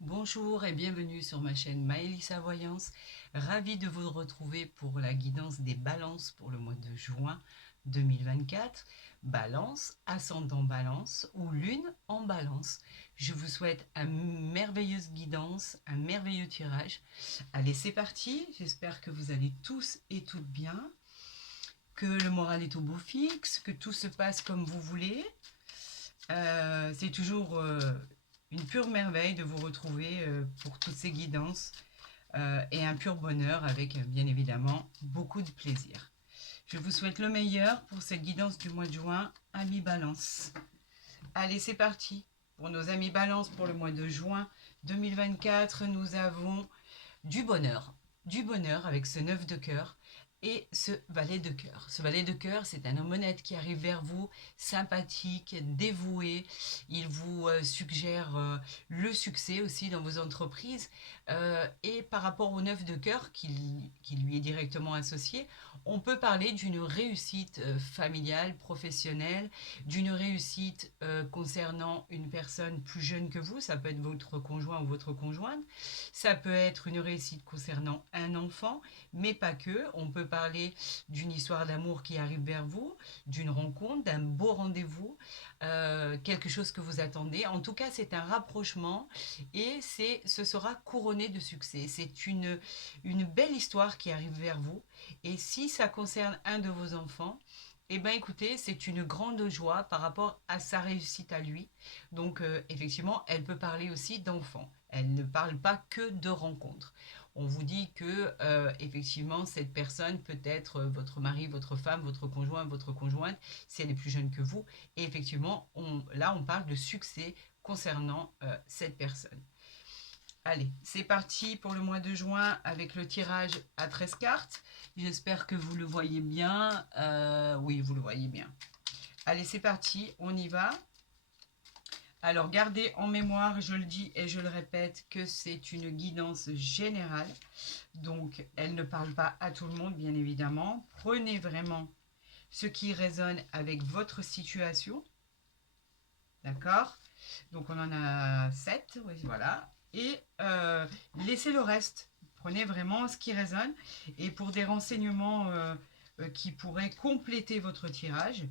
Bonjour et bienvenue sur ma chaîne Maëlissa Voyance. Ravie de vous retrouver pour la guidance des balances pour le mois de juin 2024. Balance, ascendant balance ou lune en balance. Je vous souhaite une merveilleuse guidance, un merveilleux tirage. Allez, c'est parti. J'espère que vous allez tous et toutes bien, que le moral est au beau fixe, que tout se passe comme vous voulez. C'est toujours une pure merveille de vous retrouver pour toutes ces guidances et un pur bonheur avec bien évidemment beaucoup de plaisir. Je vous souhaite le meilleur pour cette guidance du mois de juin, amis Balance. Allez, c'est parti. Pour nos amis Balance pour le mois de juin 2024, nous avons du bonheur. Du bonheur avec ce 9 de cœur et ce valet de cœur. Ce valet de cœur, c'est un homme honnête qui arrive vers vous, sympathique, dévoué. Il vous suggère le succès aussi dans vos entreprises. Et par rapport au 9 de cœur qui lui est directement associé, on peut parler d'une réussite familiale, professionnelle, d'une réussite concernant une personne plus jeune que vous. Ça peut être votre conjoint ou votre conjointe. Ça peut être une réussite concernant un enfant, mais pas que. On peut parler d'une histoire d'amour qui arrive vers vous, d'une rencontre, d'un beau rendez-vous, quelque chose que vous attendez. En tout cas, c'est un rapprochement et ce sera couronné de succès. C'est une belle histoire qui arrive vers vous. Et si ça concerne un de vos enfants, eh bien écoutez, c'est une grande joie par rapport à sa réussite à lui. Donc effectivement, elle peut parler aussi d'enfants. Elle ne parle pas que de rencontres. On vous dit que effectivement cette personne peut être votre mari, votre femme, votre conjoint, votre conjointe, si elle est plus jeune que vous. Et effectivement, là on parle de succès concernant cette personne. Allez, c'est parti pour le mois de juin avec le tirage à 13 cartes. J'espère que vous le voyez bien. Oui, vous le voyez bien. Allez, c'est parti, on y va. Alors, gardez en mémoire, je le dis et je le répète, que c'est une guidance générale. Donc, elle ne parle pas à tout le monde, bien évidemment. Prenez vraiment ce qui résonne avec votre situation. D'accord? Donc, on en a 7, oui, voilà. Et laissez le reste. Prenez vraiment ce qui résonne. Et pour des renseignements qui pourraient compléter votre tirage,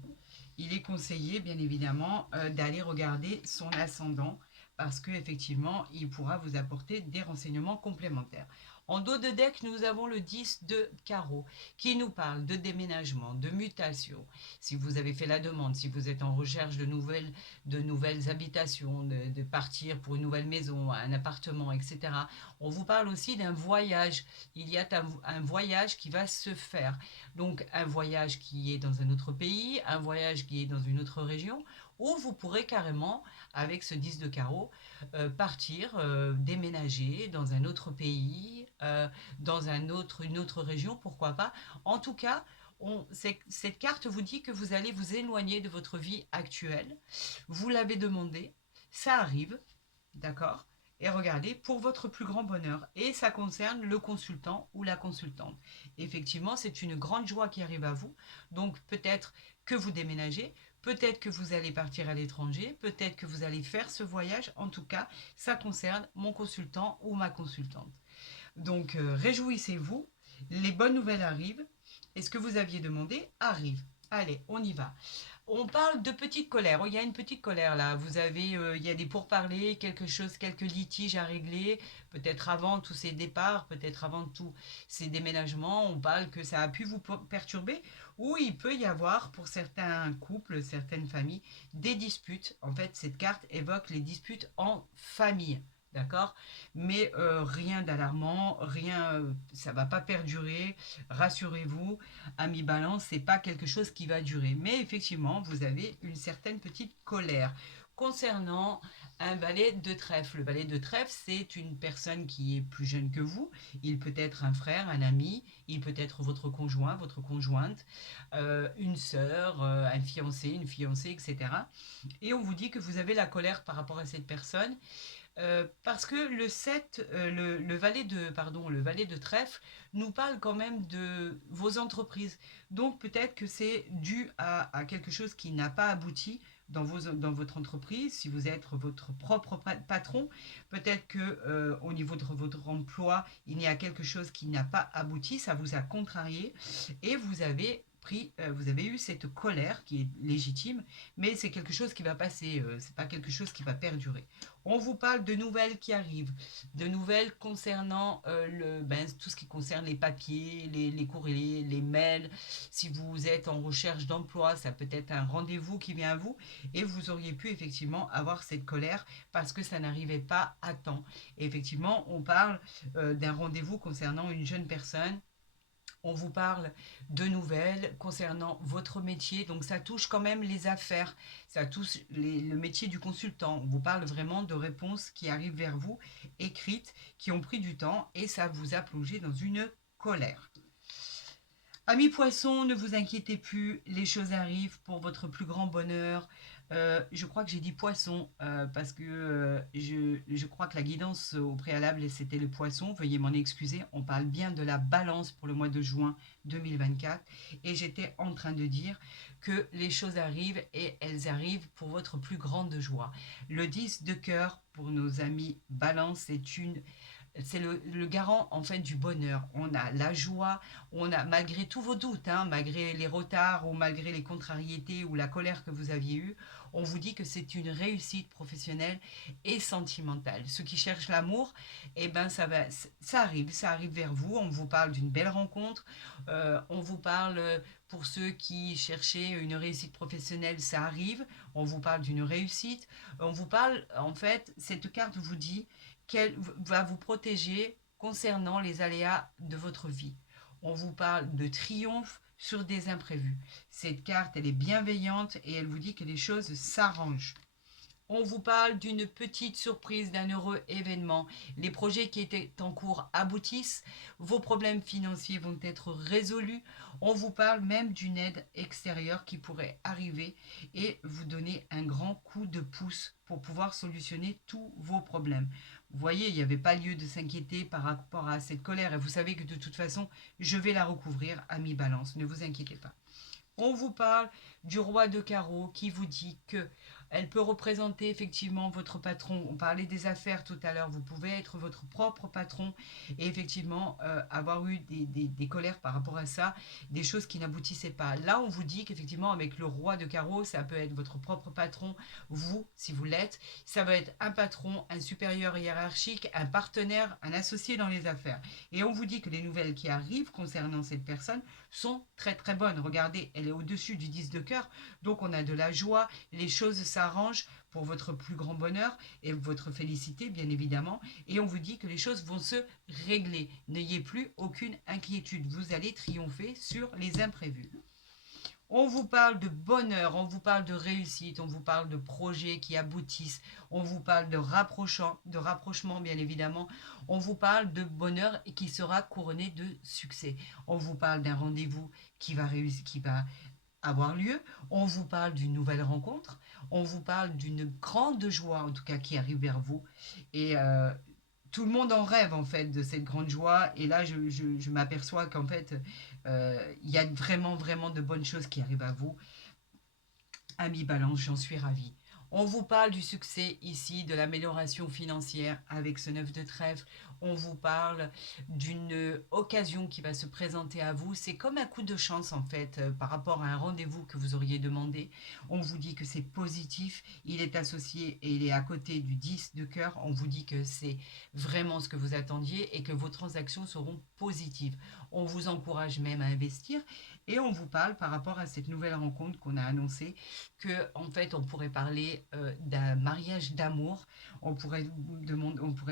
il est conseillé, bien évidemment, d'aller regarder son ascendant parce qu'effectivement, il pourra vous apporter des renseignements complémentaires. En dos de deck, nous avons le 10 de carreau qui nous parle de déménagement, de mutation. Si vous avez fait la demande, si vous êtes en recherche de nouvelles habitations, de partir pour une nouvelle maison, un appartement, etc. On vous parle aussi d'un voyage. Il y a un voyage qui va se faire. Donc un voyage qui est dans un autre pays, un voyage qui est dans une autre région, ou vous pourrez carrément, avec ce 10 de carreau, partir, déménager dans un autre pays, dans une autre région, pourquoi pas. En tout cas, cette carte vous dit que vous allez vous éloigner de votre vie actuelle. Vous l'avez demandé, ça arrive, d'accord? Et regardez, pour votre plus grand bonheur. Et ça concerne le consultant ou la consultante. Effectivement, c'est une grande joie qui arrive à vous. Donc peut-être que vous déménagez, peut-être que vous allez partir à l'étranger, peut-être que vous allez faire ce voyage. En tout cas, ça concerne mon consultant ou ma consultante. Donc réjouissez-vous, les bonnes nouvelles arrivent et ce que vous aviez demandé arrive. Allez, on y va. On parle de petite colère. Oh, il y a une petite colère là. Vous avez, il y a des pourparlers, quelque chose, quelques litiges à régler. Peut-être avant tous ces départs, peut-être avant tous ces déménagements. On parle que ça a pu vous perturber. Ou il peut y avoir pour certains couples, certaines familles, des disputes. En fait, cette carte évoque les disputes en famille. D'accord? Mais rien d'alarmant, rien, ça va pas perdurer. Rassurez-vous, ami Balance, c'est pas quelque chose qui va durer. Mais effectivement, vous avez une certaine petite colère. Concernant un valet de trèfle, le valet de trèfle, c'est une personne qui est plus jeune que vous. Il peut être un frère, un ami, il peut être votre conjoint, votre conjointe, une sœur, un fiancé, une fiancée, etc. Et on vous dit que vous avez la colère par rapport à cette personne parce que le 7, le valet de, pardon, le valet de trèfle nous parle quand même de vos entreprises. Donc peut-être que c'est dû à quelque chose qui n'a pas abouti dans votre entreprise, si vous êtes votre propre patron, peut-être que au niveau de votre emploi, il y a quelque chose qui n'a pas abouti, ça vous a contrarié et vous avez eu cette colère qui est légitime, mais c'est quelque chose qui va passer, c'est pas quelque chose qui va perdurer. On vous parle de nouvelles qui arrivent, de nouvelles concernant tout ce qui concerne les papiers, les courriers, les mails. Si vous êtes en recherche d'emploi, ça peut être un rendez-vous qui vient à vous et vous auriez pu effectivement avoir cette colère parce que ça n'arrivait pas à temps. Et effectivement, on parle d'un rendez-vous concernant une jeune personne. On vous parle de nouvelles concernant votre métier, donc ça touche quand même les affaires, ça touche le métier du consultant. On vous parle vraiment de réponses qui arrivent vers vous, écrites, qui ont pris du temps et ça vous a plongé dans une colère. Amis poissons, ne vous inquiétez plus, les choses arrivent pour votre plus grand bonheur. Je crois que j'ai dit poisson parce que je crois que la guidance au préalable c'était le poisson. Veuillez m'en excuser. On parle bien de la balance pour le mois de juin 2024 et j'étais en train de dire que les choses arrivent et elles arrivent pour votre plus grande joie. Le 10 de cœur pour nos amis balance, c'est le garant en fait du bonheur. On a la joie, on a malgré tous vos doutes, hein, malgré les retards ou malgré les contrariétés ou la colère que vous aviez eue, on vous dit que c'est une réussite professionnelle et sentimentale. Ceux qui cherchent l'amour, eh ben ça arrive vers vous. On vous parle d'une belle rencontre, on vous parle pour ceux qui cherchaient une réussite professionnelle, ça arrive. On vous parle d'une réussite. On vous parle en fait, cette carte vous dit qu'elle va vous protéger concernant les aléas de votre vie. On vous parle de triomphe sur des imprévus. Cette carte, elle est bienveillante et elle vous dit que les choses s'arrangent. On vous parle d'une petite surprise, d'un heureux événement. Les projets qui étaient en cours aboutissent. Vos problèmes financiers vont être résolus. On vous parle même d'une aide extérieure qui pourrait arriver et vous donner un grand coup de pouce pour pouvoir solutionner tous vos problèmes. Vous voyez, il n'y avait pas lieu de s'inquiéter par rapport à cette colère. Et vous savez que de toute façon, je vais la recouvrir à mi-balance. Ne vous inquiétez pas. On vous parle du roi de carreau qui vous dit que elle peut représenter effectivement votre patron. On parlait des affaires tout à l'heure. Vous pouvez être votre propre patron et effectivement avoir eu des colères par rapport à ça, des choses qui n'aboutissaient pas. Là, on vous dit qu'effectivement, avec le roi de carreau, ça peut être votre propre patron, vous, si vous l'êtes. Ça va être un patron, un supérieur hiérarchique, un partenaire, un associé dans les affaires. Et on vous dit que les nouvelles qui arrivent concernant cette personne sont très très bonnes. Regardez, elle est au-dessus du 10 de cœur, donc on a de la joie, les choses s'arrangent pour votre plus grand bonheur et votre félicité bien évidemment, et on vous dit que les choses vont se régler. N'ayez plus aucune inquiétude, vous allez triompher sur les imprévus. On vous parle de bonheur, on vous parle de réussite, on vous parle de projets qui aboutissent, on vous parle de rapprochement bien évidemment, on vous parle de bonheur et qui sera couronné de succès. On vous parle d'un rendez-vous qui va réussir, qui va avoir lieu, on vous parle d'une nouvelle rencontre, on vous parle d'une grande joie en tout cas qui arrive vers vous et tout le monde en rêve en fait de cette grande joie et là je m'aperçois qu'en fait il y a vraiment vraiment de bonnes choses qui arrivent à vous. Ami Balance, j'en suis ravie. On vous parle du succès ici, de l'amélioration financière avec ce 9 de trèfle. On vous parle d'une occasion qui va se présenter à vous. C'est comme un coup de chance en fait par rapport à un rendez-vous que vous auriez demandé. On vous dit que c'est positif. Il est associé et il est à côté du 10 de cœur. On vous dit que c'est vraiment ce que vous attendiez et que vos transactions seront positives. On vous encourage même à investir et on vous parle par rapport à cette nouvelle rencontre qu'on a annoncée que en fait on pourrait parler d'un mariage d'amour, on pourrait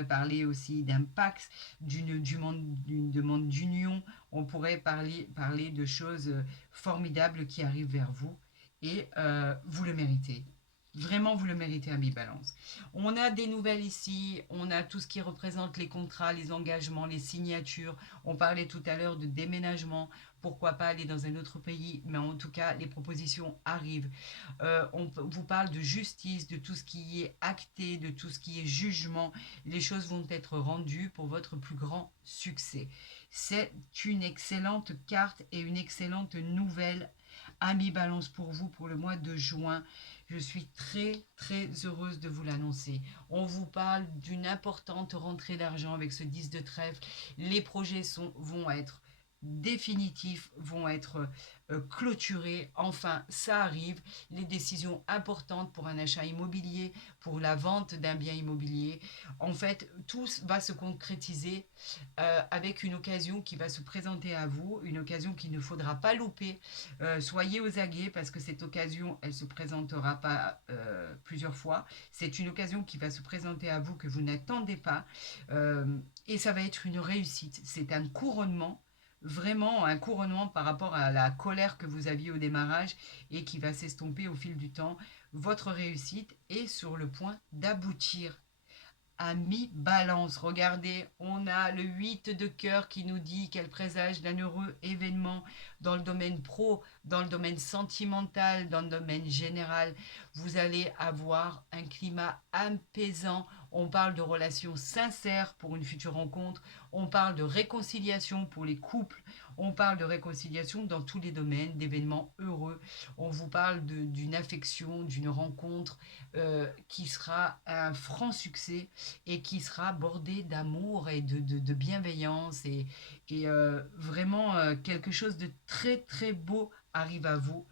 parler aussi d'un pacte, d'une demande d'union, on pourrait parler de choses formidables qui arrivent vers vous et vous le méritez. Vraiment, vous le méritez, ami Balance. On a des nouvelles ici, on a tout ce qui représente les contrats, les engagements, les signatures. On parlait tout à l'heure de déménagement. Pourquoi pas aller dans un autre pays, mais en tout cas, les propositions arrivent. On vous parle de justice, de tout ce qui est acté, de tout ce qui est jugement. Les choses vont être rendues pour votre plus grand succès. C'est une excellente carte et une excellente nouvelle, ami Balance, pour vous pour le mois de juin. Je suis très très heureuse de vous l'annoncer. On vous parle d'une importante rentrée d'argent avec ce 10 de trèfle. Les projets vont être définitifs, vont être clôturés. Enfin, ça arrive. Les décisions importantes pour un achat immobilier, pour la vente d'un bien immobilier. En fait, tout va se concrétiser avec une occasion qui va se présenter à vous, une occasion qu'il ne faudra pas louper. Soyez aux aguets parce que cette occasion, elle ne se présentera pas plusieurs fois. C'est une occasion qui va se présenter à vous que vous n'attendez pas et ça va être une réussite. C'est un couronnement, vraiment un couronnement par rapport à la colère que vous aviez au démarrage et qui va s'estomper au fil du temps. Votre réussite est sur le point d'aboutir à mi-balance. Regardez, on a le 8 de cœur qui nous dit qu'elle présage d'un heureux événement dans le domaine pro, dans le domaine sentimental, dans le domaine général. Vous allez avoir un climat apaisant. On parle de relations sincères pour une future rencontre. On parle de réconciliation pour les couples. On parle de réconciliation dans tous les domaines, d'événements heureux. On vous parle d'une affection, d'une rencontre qui sera un franc succès et qui sera bordée d'amour et de bienveillance et vraiment quelque chose de très très beau arrive à vous,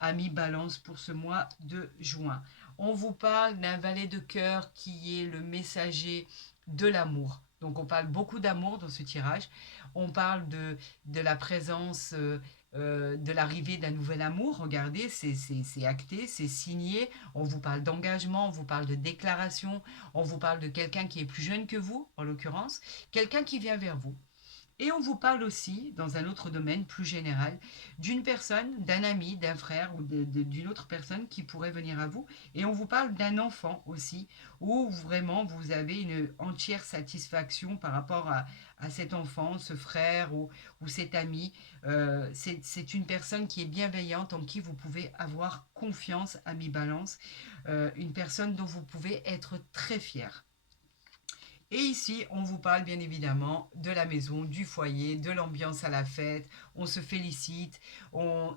amis Balance, pour ce mois de juin. On vous parle d'un valet de cœur qui est le messager de l'amour. Donc on parle beaucoup d'amour dans ce tirage. On parle de la présence de l'arrivée d'un nouvel amour. Regardez, c'est acté, c'est signé. On vous parle d'engagement, on vous parle de déclaration, on vous parle de quelqu'un qui est plus jeune que vous, en l'occurrence, quelqu'un qui vient vers vous. Et on vous parle aussi, dans un autre domaine plus général, d'une personne, d'un ami, d'un frère ou d'une autre personne qui pourrait venir à vous. Et on vous parle d'un enfant aussi, où vraiment vous avez une entière satisfaction par rapport à cet enfant, ce frère ou cet ami. C'est une personne qui est bienveillante, en qui vous pouvez avoir confiance, ami Balance. Une personne dont vous pouvez être très fier. Et ici, on vous parle bien évidemment de la maison, du foyer, de l'ambiance à la fête. On se félicite.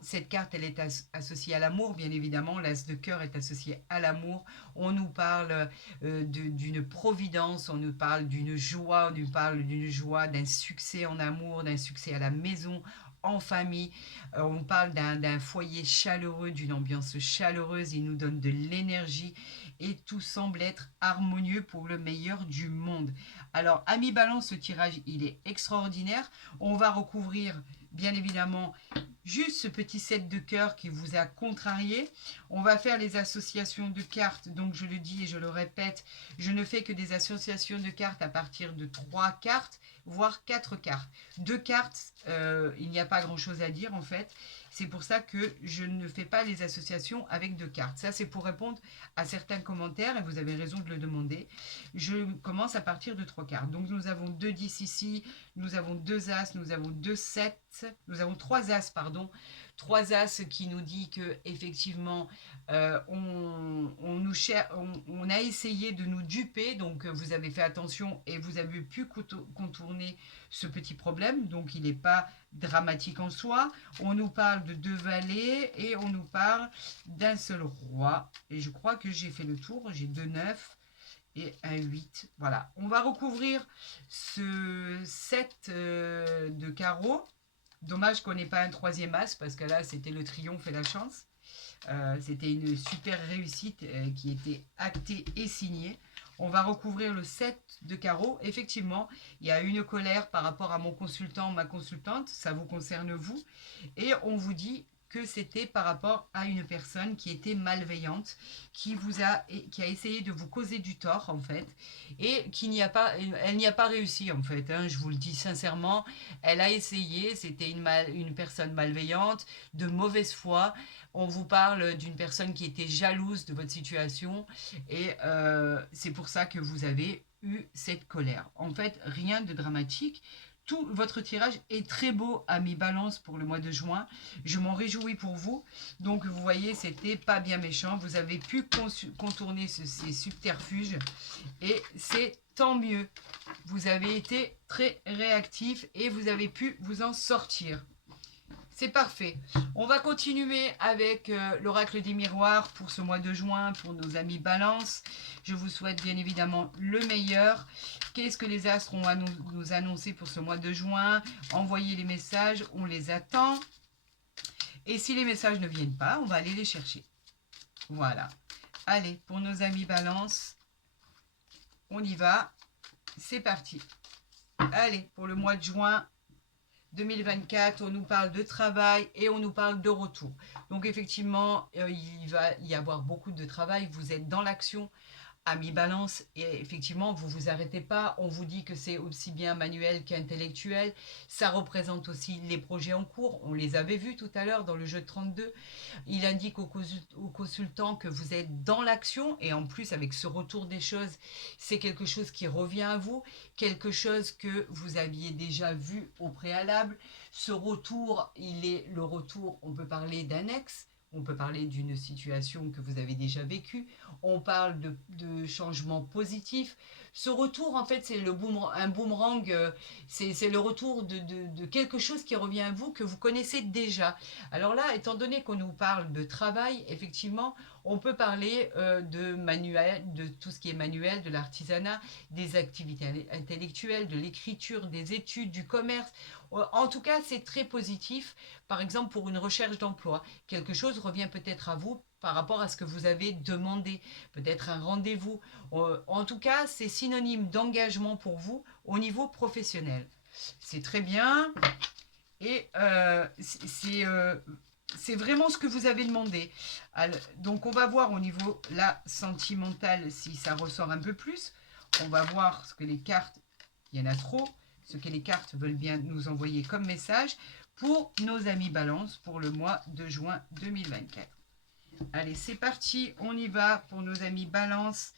Cette carte, elle est associée à l'amour, bien évidemment. L'as de cœur est associé à l'amour. On nous parle d'une providence, on nous parle d'une joie, on nous parle d'une joie, d'un succès en amour, d'un succès à la maison, en famille. On parle d'un foyer chaleureux, d'une ambiance chaleureuse. Il nous donne de l'énergie et tout semble être harmonieux pour le meilleur du monde. Alors, Ami Balance, ce tirage, il est extraordinaire. On va recouvrir, bien évidemment, juste ce petit set de cœur qui vous a contrarié. On va faire les associations de cartes. Donc, je le dis et je le répète, je ne fais que des associations de cartes à partir de 3 cartes, voire 4 cartes. 2 cartes, il n'y a pas grand-chose à dire, en fait. C'est pour ça que je ne fais pas les associations avec 2 cartes. Ça, c'est pour répondre à certains commentaires, et vous avez raison de le demander. Je commence à partir de 3 cartes. Donc, nous avons 2 10 ici, nous avons 2 As, nous avons 2 7, nous avons 3 As, pardon. 3 As qui nous dit que effectivement on a essayé de nous duper, donc vous avez fait attention et vous avez pu contourner ce petit problème, donc il n'est pas dramatique en soi. On nous parle de 2 valets et on nous parle d'un seul roi, et je crois que j'ai fait le tour, j'ai 2 9 et un 8. Voilà, on va recouvrir ce set de carreaux. Dommage qu'on n'ait pas un 3e As, parce que là, c'était le triomphe et la chance. C'était une super réussite qui était actée et signée. On va recouvrir le 7 de carreaux. Effectivement, il y a une colère par rapport à mon consultant, ma consultante. Ça vous concerne vous. Et on vous dit que c'était par rapport à une personne qui était malveillante, qui a essayé de vous causer du tort, en fait, et elle n'y a pas réussi, en fait, hein, je vous le dis sincèrement. Elle a essayé, c'était une personne malveillante, de mauvaise foi. On vous parle d'une personne qui était jalouse de votre situation, et c'est pour ça que vous avez eu cette colère. En fait, rien de dramatique. Tout votre tirage est très beau, ami Balance, pour le mois de juin. Je m'en réjouis pour vous. Donc, vous voyez, c'était pas bien méchant. Vous avez pu contourner ces subterfuges. Et c'est tant mieux. Vous avez été très réactif et vous avez pu vous en sortir. C'est parfait. On va continuer avec l'oracle des miroirs pour ce mois de juin, pour nos amis Balance. Je vous souhaite bien évidemment le meilleur. Qu'est-ce que les astres ont à nous annoncer pour ce mois de juin? Envoyez les messages, on les attend. Et si les messages ne viennent pas, on va aller les chercher. Voilà. Allez, pour nos amis Balance, on y va. C'est parti. Allez, pour le mois de juin 2024, on nous parle de travail et on nous parle de retour. Donc effectivement, il va y avoir beaucoup de travail. Vous êtes dans l'action, amis Balance, et effectivement, vous ne vous arrêtez pas. On vous dit que c'est aussi bien manuel qu'intellectuel. Ça représente aussi les projets en cours. On les avait vus tout à l'heure dans le jeu de 32. Il indique au consultant que vous êtes dans l'action et en plus avec ce retour des choses, c'est quelque chose qui revient à vous, quelque chose que vous aviez déjà vu au préalable. Ce retour, il est le retour, on peut parler d'annexe, on peut parler d'une situation que vous avez déjà vécue, on parle de changements positifs. Ce retour, en fait, c'est un boomerang, c'est le retour de quelque chose qui revient à vous, que vous connaissez déjà. Alors là, étant donné qu'on nous parle de travail, effectivement, on peut parler de manuel, de tout ce qui est manuel, de l'artisanat, des activités intellectuelles, de l'écriture, des études, du commerce. En tout cas, c'est très positif. Par exemple, pour une recherche d'emploi, quelque chose revient peut-être à vous par rapport à ce que vous avez demandé, peut-être un rendez-vous. En tout cas, c'est synonyme d'engagement pour vous au niveau professionnel. C'est très bien. Et c'est vraiment ce que vous avez demandé. Alors, donc, on va voir au niveau là, sentimental si ça ressort un peu plus. On va voir ce que les cartes, il y en a trop, ce que les cartes veulent bien nous envoyer comme message pour nos amis Balance pour le mois de juin 2024. Allez, c'est parti, on y va pour nos amis Balance.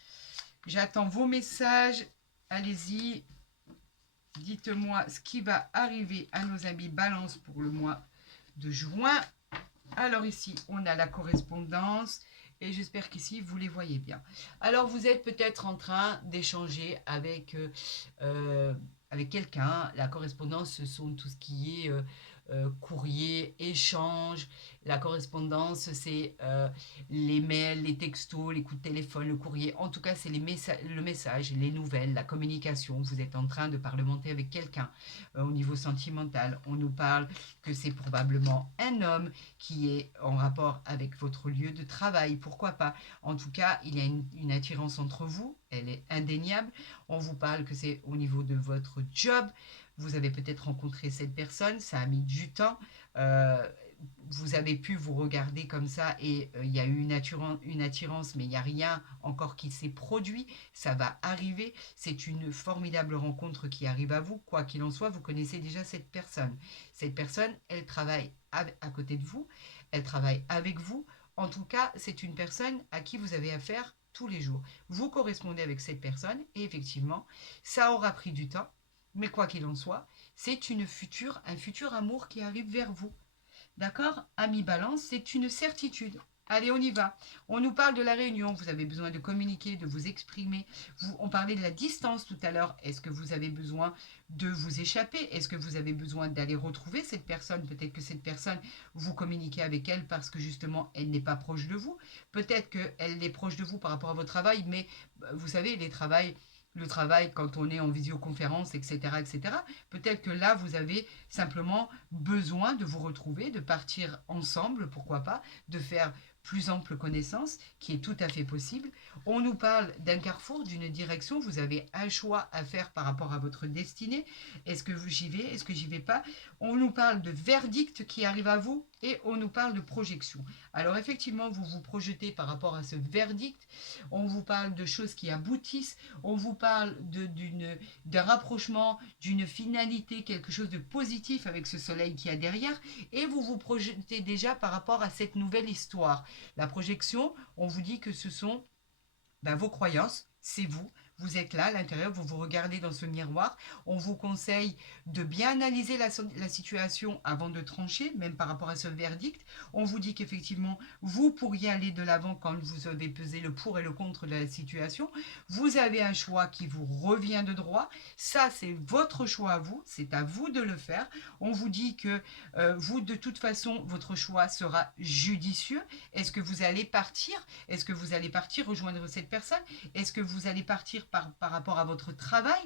J'attends vos messages. Allez-y. Dites-moi ce qui va arriver à nos amis Balance pour le mois de juin. Alors ici, on a la correspondance et j'espère qu'ici, vous les voyez bien. Alors, vous êtes peut-être en train d'échanger avec quelqu'un. La correspondance, ce sont tout ce qui est courrier, échange. La correspondance, c'est les mails, les textos, les coups de téléphone, le courrier. En tout cas, c'est le message, les nouvelles, la communication. Vous êtes en train de parlementer avec quelqu'un au niveau sentimental. On nous parle que c'est probablement un homme qui est en rapport avec votre lieu de travail. Pourquoi pas? En tout cas, il y a une attirance entre vous. Elle est indéniable. On vous parle que c'est au niveau de votre job. Vous avez peut-être rencontré cette personne, ça a mis du temps. Vous avez pu vous regarder comme ça et il y a eu une attirance, mais il n'y a rien encore qui s'est produit. Ça va arriver. C'est une formidable rencontre qui arrive à vous. Quoi qu'il en soit, vous connaissez déjà cette personne. Cette personne, elle travaille à côté de vous. Elle travaille avec vous. En tout cas, c'est une personne à qui vous avez affaire tous les jours. Vous correspondez avec cette personne et effectivement, ça aura pris du temps. Mais quoi qu'il en soit, c'est un futur amour qui arrive vers vous. D'accord? Ami Balance, c'est une certitude. Allez, on y va. On nous parle de la réunion. Vous avez besoin de communiquer, de vous exprimer. On parlait de la distance tout à l'heure. Est-ce que vous avez besoin de vous échapper? Est-ce que vous avez besoin d'aller retrouver cette personne? Peut-être que cette personne, vous communiquez avec elle parce que justement, elle n'est pas proche de vous. Peut-être qu'elle est proche de vous par rapport à votre travail, mais vous savez, le travail quand on est en visioconférence, etc., etc. Peut-être que là, vous avez simplement besoin de vous retrouver, de partir ensemble, pourquoi pas, de faire plus ample connaissance, qui est tout à fait possible. On nous parle d'un carrefour, d'une direction. Vous avez un choix à faire par rapport à votre destinée. Est-ce que j'y vais? Est-ce que j'y vais pas? On nous parle de verdict qui arrive à vous et on nous parle de projection. Alors effectivement, vous vous projetez par rapport à ce verdict. On vous parle de choses qui aboutissent. On vous parle d'un rapprochement, d'une finalité, quelque chose de positif avec ce soleil qui a derrière. Et vous vous projetez déjà par rapport à cette nouvelle histoire. La projection, on vous dit que ce sont vos croyances, c'est vous. vous êtes là à l'intérieur, vous vous regardez dans ce miroir. On vous conseille de bien analyser la situation avant de trancher, même par rapport à ce verdict. On vous dit qu'effectivement, vous pourriez aller de l'avant quand vous avez pesé le pour et le contre de la situation. Vous avez un choix qui vous revient de droit. Ça, c'est votre choix à vous. C'est à vous de le faire. On vous dit que vous, de toute façon, votre choix sera judicieux. Est-ce que vous allez partir? Est-ce que vous allez partir rejoindre cette personne? Est-ce que vous allez partir par rapport à votre travail,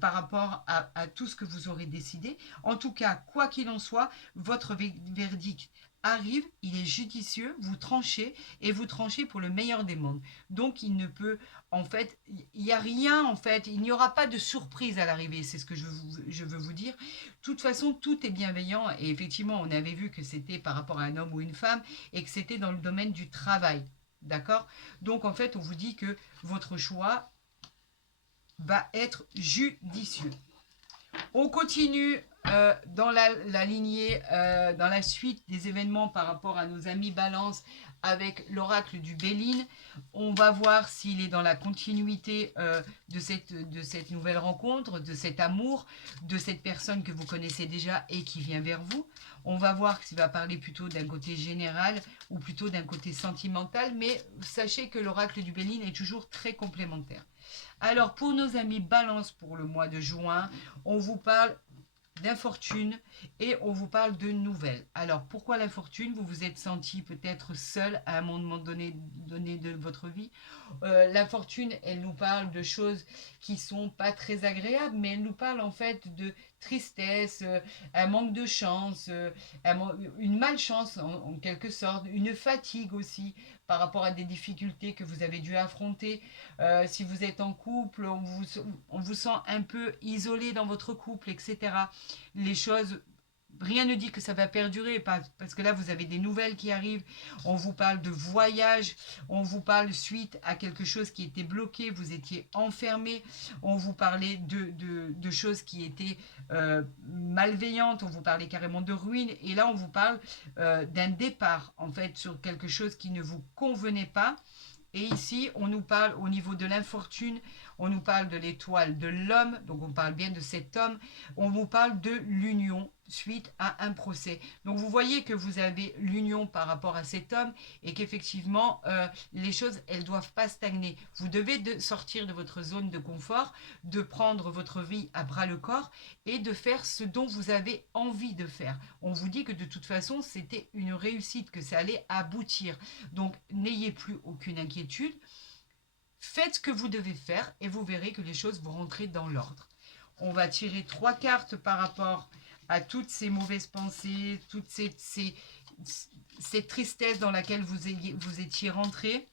par rapport à tout ce que vous aurez décidé? En tout cas, quoi qu'il en soit, votre verdict arrive, il est judicieux, vous tranchez et vous tranchez pour le meilleur des mondes. Donc il ne peut, en fait, il n'y a rien, en fait, il n'y aura pas de surprise à l'arrivée, c'est ce que je veux vous dire. De toute façon, tout est bienveillant et effectivement, on avait vu que c'était par rapport à un homme ou une femme et que c'était dans le domaine du travail. D'accord? Donc en fait, on vous dit que votre choix va être judicieux. On continue dans la lignée, dans la suite des événements par rapport à nos amis Balance avec l'oracle du Béline. On va voir s'il est dans la continuité de cette nouvelle rencontre, de cet amour, de cette personne que vous connaissez déjà et qui vient vers vous. On va voir s'il va parler plutôt d'un côté général ou plutôt d'un côté sentimental, mais sachez que l'oracle du Béline est toujours très complémentaire. Alors, pour nos amis Balance pour le mois de juin, on vous parle d'infortune et on vous parle de nouvelles. Alors, pourquoi l'infortune? Vous vous êtes senti peut-être seul à un moment donné de votre vie. L'infortune, elle nous parle de choses qui sont pas très agréables, mais elle nous parle en fait de tristesse, un manque de chance, une malchance en quelque sorte, une fatigue aussi par rapport à des difficultés que vous avez dû affronter. Si vous êtes en couple, on vous sent un peu isolé dans votre couple, etc. Les choses, rien ne dit que ça va perdurer, parce que là, vous avez des nouvelles qui arrivent. On vous parle de voyage, on vous parle suite à quelque chose qui était bloqué, vous étiez enfermé, on vous parlait de choses qui étaient malveillantes, on vous parlait carrément de ruine, et là, on vous parle d'un départ, en fait, sur quelque chose qui ne vous convenait pas. Et ici, on nous parle au niveau de l'infortune, on nous parle de l'étoile de l'homme, donc on parle bien de cet homme, on vous parle de l'union suite à un procès. Donc vous voyez que vous avez l'union par rapport à cet homme et qu'effectivement, les choses, elles ne doivent pas stagner. Vous devez sortir de votre zone de confort, de prendre votre vie à bras le corps et de faire ce dont vous avez envie de faire. On vous dit que de toute façon, c'était une réussite, que ça allait aboutir. Donc n'ayez plus aucune inquiétude. Faites ce que vous devez faire et vous verrez que les choses vont rentrer dans l'ordre. On va tirer 3 cartes par rapport à toutes ces mauvaises pensées, toute cette tristesse dans laquelle vous étiez rentré.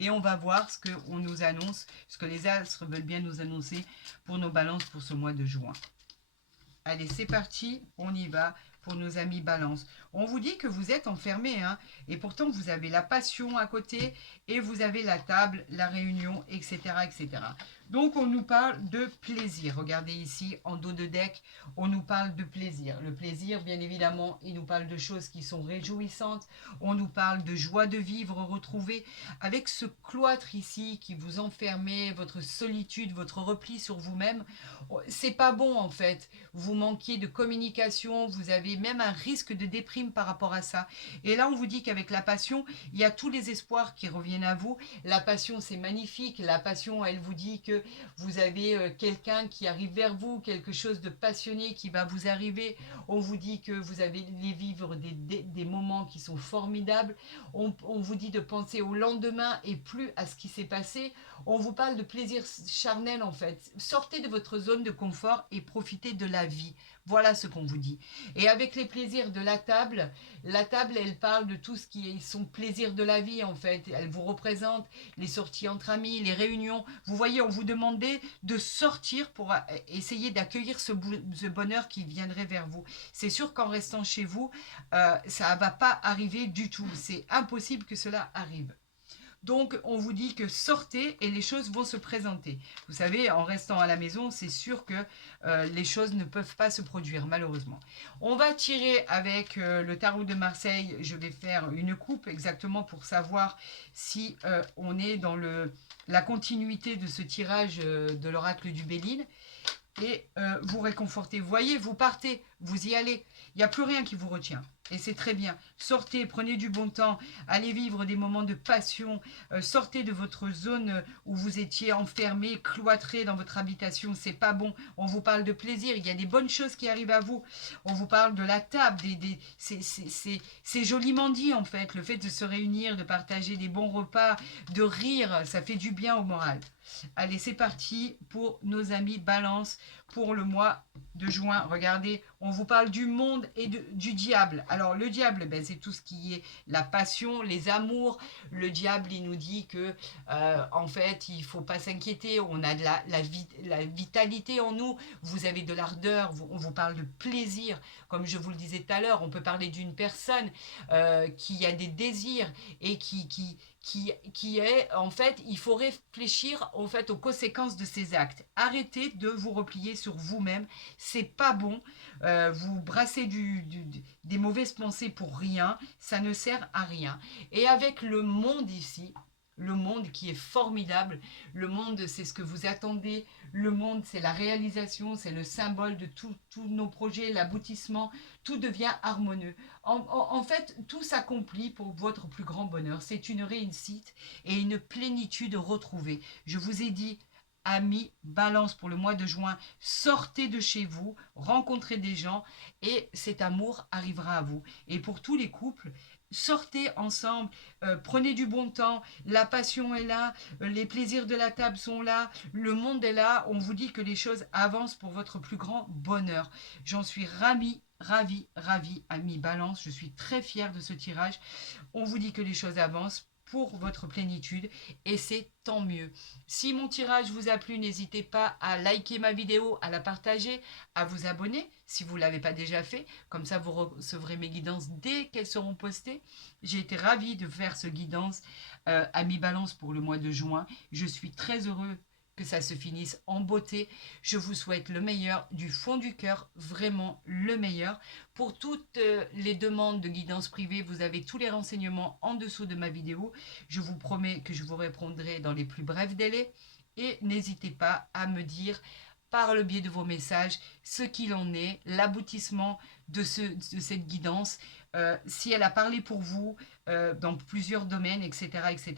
Et on va voir ce qu'on nous annonce, ce que les astres veulent bien nous annoncer pour nos balances pour ce mois de juin. Allez, c'est parti, on y va pour nos amis Balance. On vous dit que vous êtes enfermés, hein, et pourtant vous avez la passion à côté, et vous avez la table, la réunion, etc., etc. Donc on nous parle de plaisir. Regardez ici, en dos de deck, on nous parle de plaisir. Le plaisir, bien évidemment, il nous parle de choses qui sont réjouissantes. On nous parle de joie de vivre retrouvée. Avec ce cloître ici qui vous enfermez, votre solitude, votre repli sur vous-même, c'est pas bon en fait. Vous manquez de communication, vous avez même un risque de déprime par rapport à ça. Et là, on vous dit qu'avec la passion, il y a tous les espoirs qui reviennent à vous. La passion, c'est magnifique. La passion, elle vous dit que vous avez quelqu'un qui arrive vers vous, quelque chose de passionné qui va vous arriver. On vous dit que vous allez vivre des moments qui sont formidables. On vous dit de penser au lendemain et plus à ce qui s'est passé. On vous parle de plaisir charnel en fait. Sortez de votre zone de confort et profitez de la vie. Voilà ce qu'on vous dit. Et avec les plaisirs de la table, elle parle de tout ce qui est son plaisir de la vie en fait. Elle vous représente les sorties entre amis, les réunions. Vous voyez, on vous demandait de sortir pour essayer d'accueillir ce bonheur qui viendrait vers vous. C'est sûr qu'en restant chez vous, ça ne va pas arriver du tout. C'est impossible que cela arrive. Donc, on vous dit que sortez et les choses vont se présenter. Vous savez, en restant à la maison, c'est sûr que les choses ne peuvent pas se produire, malheureusement. On va tirer avec le tarot de Marseille. Je vais faire une coupe exactement pour savoir si on est dans le la continuité de ce tirage de l'oracle du Béline et vous réconfortez. Vous voyez, vous partez, vous y allez. Il n'y a plus rien qui vous retient. Et c'est très bien. Sortez, prenez du bon temps, allez vivre des moments de passion, sortez de votre zone où vous étiez enfermé, cloîtré dans votre habitation, c'est pas bon. On vous parle de plaisir, il y a des bonnes choses qui arrivent à vous. On vous parle de la table, c'est joliment dit en fait, le fait de se réunir, de partager des bons repas, de rire, ça fait du bien au moral. Allez, c'est parti pour nos amis Balance pour le mois de juin. Regardez, on vous parle du monde et du diable. Alors, le diable, ben, c'est tout ce qui est la passion, les amours. Le diable, il nous dit que, en fait, il ne faut pas s'inquiéter. On a de la vitalité en nous. Vous avez de l'ardeur. On vous parle de plaisir. Comme je vous le disais tout à l'heure, on peut parler d'une personne qui a des désirs et qui est, en fait, il faut réfléchir en fait aux conséquences de ces actes. Arrêtez de vous replier sur vous-même, c'est pas bon. Vous brassez des mauvaises pensées pour rien, ça ne sert à rien. Et avec le monde ici, le monde qui est formidable, le monde c'est ce que vous attendez, le monde c'est la réalisation, c'est le symbole de tous nos projets, l'aboutissement, tout devient harmonieux. En fait, tout s'accomplit pour votre plus grand bonheur. C'est une réussite et une plénitude retrouvée. Je vous ai dit, amis, balance pour le mois de juin, sortez de chez vous, rencontrez des gens et cet amour arrivera à vous. Et pour tous les couples, sortez ensemble, prenez du bon temps, la passion est là, les plaisirs de la table sont là, le monde est là, on vous dit que les choses avancent pour votre plus grand bonheur. J'en suis ravi, ami Balance, je suis très fière de ce tirage. On vous dit que les choses avancent pour votre plénitude et c'est tant mieux. Si mon tirage vous a plu, n'hésitez pas à liker ma vidéo, à la partager, à vous abonner si vous ne l'avez pas déjà fait. Comme ça, vous recevrez mes guidances dès qu'elles seront postées. J'ai été ravie de faire ce guidance à mi-balance pour le mois de juin. Je suis très heureux que ça se finisse en beauté. Je vous souhaite le meilleur du fond du cœur, vraiment le meilleur. Pour toutes les demandes de guidance privée, vous avez tous les renseignements en dessous de ma vidéo. Je vous promets que je vous répondrai dans les plus brefs délais. Et n'hésitez pas à me dire par le biais de vos messages ce qu'il en est, l'aboutissement de cette guidance, si elle a parlé pour vous dans plusieurs domaines, etc., etc.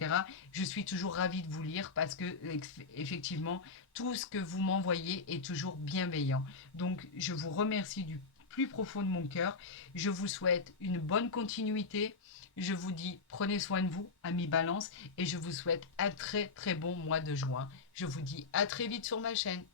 Je suis toujours ravie de vous lire parce que effectivement, tout ce que vous m'envoyez est toujours bienveillant. Donc, je vous remercie du plus profond de mon cœur. Je vous souhaite une bonne continuité. Je vous dis, prenez soin de vous, amis Balance, et je vous souhaite un très très bon mois de juin. Je vous dis à très vite sur ma chaîne.